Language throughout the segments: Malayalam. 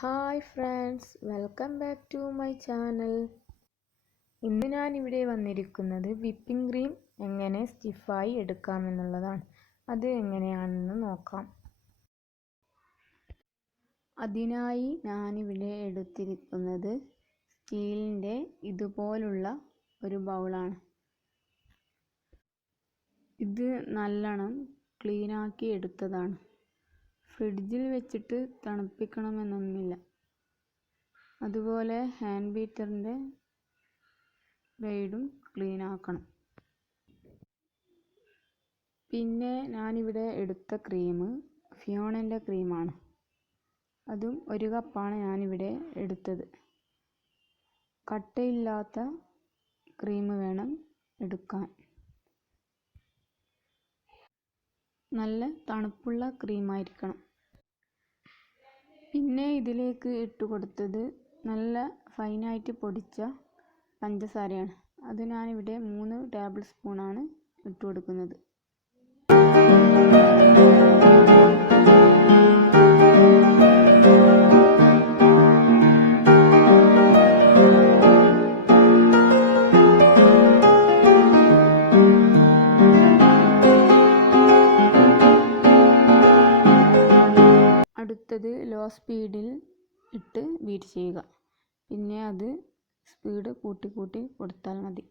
Hi friends welcome back to my channel. ഇന്ന് ഞാൻ ഇവിടെ വന്നിരിക്കുന്നത് വിപ്പിംഗ് ക്രീം എങ്ങനെ സ്റ്റിഫായി എടുക്കാമെന്നുള്ളതാണ് അത് എങ്ങനെയാണെന്ന് നോക്കാം. അതിനായി ഞാനിവിടെ എടുത്തിരിക്കുന്നത് സ്റ്റീലിന്റെ ഇതുപോലുള്ള ഒരു ബൗളാണ്. ഇത് നല്ലോണം ക്ലീനാക്കി എടുത്തതാണ്. ഫ്രിഡ്ജിൽ വെച്ചിട്ട് തണുപ്പിക്കണമെന്നൊന്നുമില്ല. അതുപോലെ ഹാൻഡ് ബീറ്ററിന്റെ ബ്ലേഡും ക്ലീൻ ആക്കണം. പിന്നെ ഞാനിവിടെ എടുത്ത ക്രീം ഫിയോണന്റെ ക്രീമാണ് അതും ഒരു കപ്പാണ് ഞാനിവിടെ എടുത്തത്. കട്ടയില്ലാത്ത ക്രീം വേണം എടുക്കാൻ. നല്ല തണുപ്പുള്ള ക്രീമായിരിക്കണം പിന്നെ ഇതിലേക്ക് ഇട്ട് കൊടുത്തത് നല്ല ഫൈനായിട്ട് പൊടിച്ച പഞ്ചസാരയാണ്. അത് ഞാനിവിടെ മൂന്ന് ടേബിൾ സ്പൂണാണ് ഇട്ട് കൊടുക്കുന്നത്. സ്പീഡിൽ ഇട്ട് ബീറ്റ് ചെയ്യുക. പിന്നെ അത് സ്പീഡ് കൂട്ടി കൂട്ടി കൊടുത്താൽ മതി.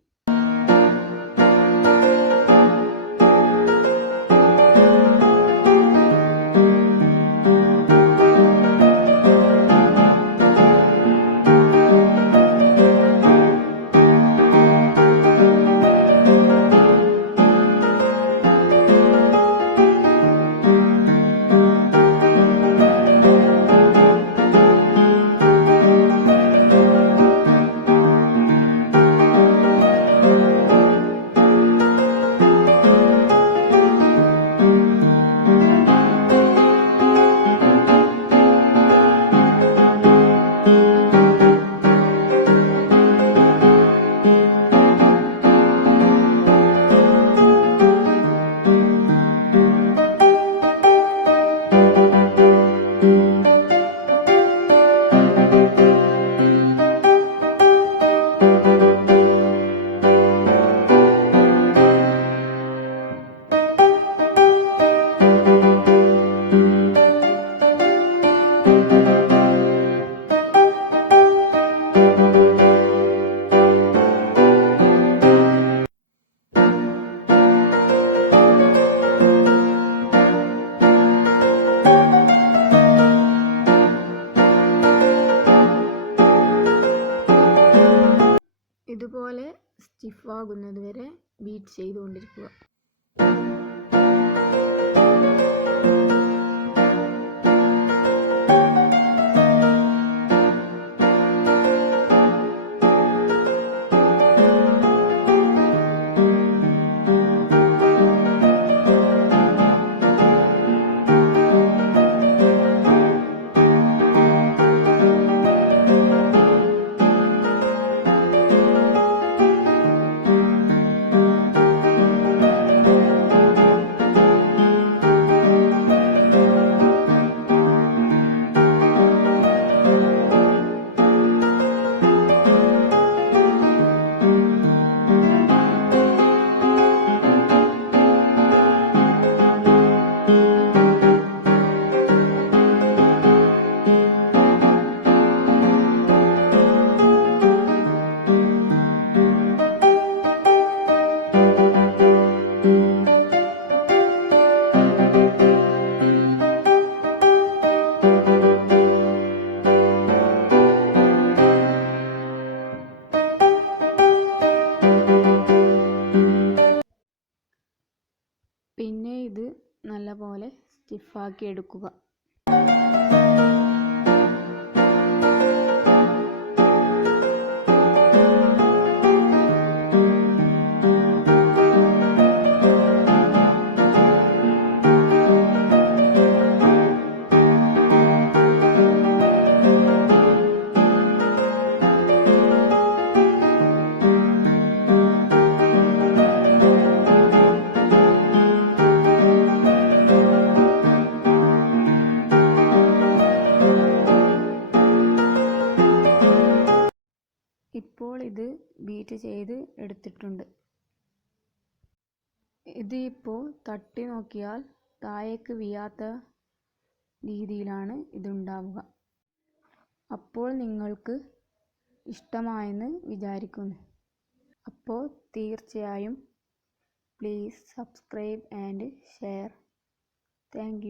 ഇതുപോലെ സ്റ്റിഫ് ആകുന്നത് വരെ ബീറ്റ് ചെയ്തുകൊണ്ടിരിക്കുക. നല്ലപോലെ സ്റ്റിഫാക്കി എടുക്കുക. ബീറ്റ് ചെയ്ത് എടുത്തിട്ടുണ്ട്. ഇത് ഇപ്പോൾ തട്ടി നോക്കിയാൽ താഴേക്ക് വീയാത്ത രീതിയിലാണ് ഇതുണ്ടാവുക. അപ്പോൾ നിങ്ങൾക്ക് ഇഷ്ടമായെന്ന് വിചാരിക്കുന്നു. അപ്പോൾ തീർച്ചയായും please subscribe and share thank